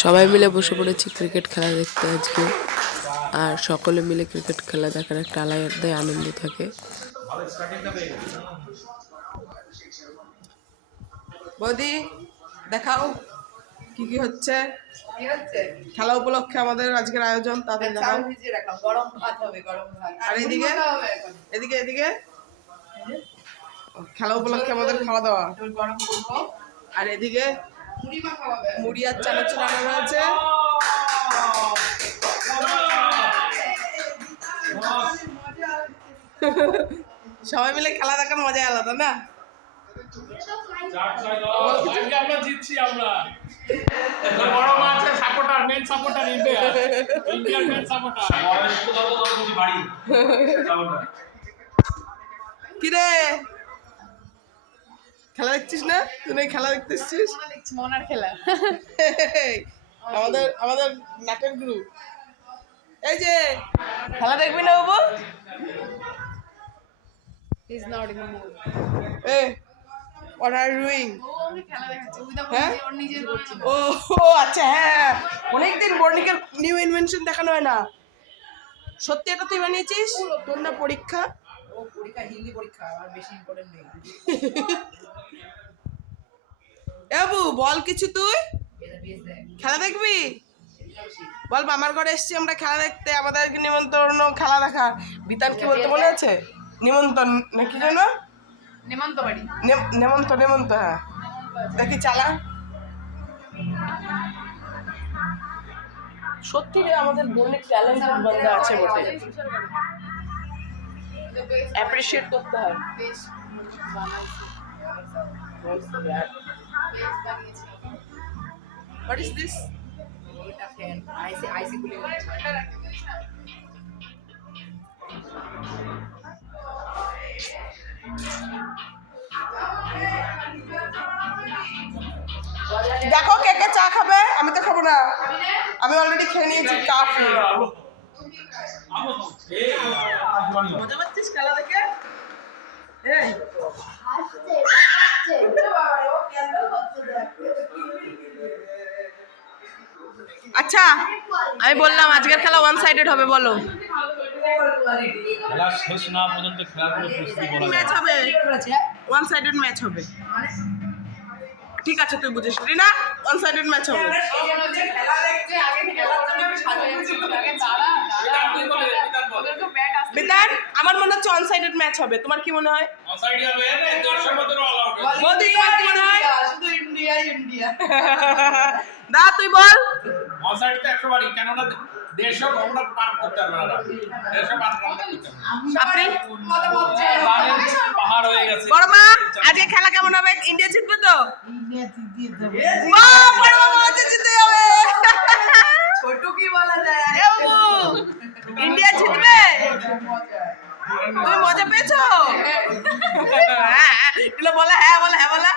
সবাই মিলে বসে পড়েছি ক্রিকেট খেলা দেখতে আজকে। আর সকলে মিলে ক্রিকেট খেলা দেখার একটা আলাদাই আনন্দ থাকে। বৌদি দেখাও কি কি হচ্ছে খেলা উপলক্ষে আমাদের আজকের আয়োজন। তাদের দেখাও। গরম ভাত হবে, গরম ভাত। আর এদিকে এদিকে এদিকে খেলা উপলক্ষে আমাদের খাওয়া দাওয়া। গরম করবো। আর এদিকে মুড়ি মাখা হবে, মুড়ি আর চানাচুর আনা হয়েছে। সবাই মিলে খেলা দেখার মজা আলাদা না? আমরা জিতছি। আমরা বড় মাঠে সাপোর্টার, মেন সাপোর্টার ইন্ডিয়া, ইন্ডিয়ার মেন সাপোর্টার। কি রে খেলা দেখছিস না? তুই খেলা দেখতে এসছিস? মনার খেলা। আমাদের আমাদের নাটের গ্রুপ। এই যে খেলা দেখবি না বাবু? He's not in the mood. A what are you doing? ও আমাকে খেলা দেখাচ্ছে। ওই দেখো হ্যাঁ? ওর নিজের করছে। ও আচ্ছা, হ্যাঁ অনেকদিন বর্ণিকের নিউ ইনভেনশন দেখানো হয় না। সত্যি এটা তুই বানিয়েছিস? তোর না পরীক্ষা? ও পরীক্ষা, হিন্দি পরীক্ষা, আর বেশি ইম্পর্টেন্ট নেই। বাবু বল কিছু, তুই এটা বেশ দেখ। খেলা দেখবি? বল মামার ঘরে এসছি আমরা খেলা দেখতে, আমাদেরকে নিমন্ত্রণ খেলা দেখা। বিতান কি বলতে মনে আছে? নিমন্ত্রণ নাকি যেন? নেমন্ত বাড়ি। নেমন্ত হ্যাঁ। দেখি চালা। সত্যি আমাদের বর্ণিক ট্যালেন্টেড বান্দা আছে বটে, অ্যাপ্রিশিয়েট করতে হয়। বেশ বানাইছে। বেশ বানিয়েছে। What is this? এটা ফ্যান, আইসি গুলি হচ্ছে। দেখো কে কে চা খাবে? আমি তো খাবো না, আমি অলরেডি খেয়ে নিয়েছি চা ফ্রি। মজা পাচ্ছিস খেলা দেখে? এই আচ্ছা আমি বললাম আজকের খেলা ওয়ান সাইডেড হবে, বলো। খেলা শেষ না পর্যন্ত খেলাগুলো প্রস্তুতি বলা ম্যাচ হবে, ওয়ান সাইডেড ম্যাচ হবে। ঠিক আছে তুই বুঝিস না, ওয়ান সাইডেড ম্যাচ হবে। খেলা দেখতে আগে খেলার জন্য আমি সাজিয়েছি। আগে দাঁড়া ওদেরকে ব্যাট আসছে। বিতান আমার মনে হচ্ছে ওয়ান সাইডেড ম্যাচ হবে, তোমার কি মনে হয়? অসাইড হবে না, দর্শকদের অল আউট হবে। বৌদি তোমার কি মনে হয়? শুধু ইন্ডিয়া। দা তুই বল। অসাইড তো 100 বারই, কেননা দেড়শো আমরা পার করতে পারবে না, 150 পার করতে পারবে। আপনি পাহাড় হয়ে গেছে। বড় মা আজকে খেলা কেমন হবে? ইন্ডিয়া জিতবে তো? ইন্ডিয়া জিতিয়ে দেবে। বাহ, বড় মা বলছে জিতে যাবে। ছোট কি বলা যায়? এ বাবু, ইন্ডিয়া জিতবে? তুমি মজা পেয়েছো? হ্যাঁ বলে, হ্যাঁ বলে, হ্যাঁ বলে।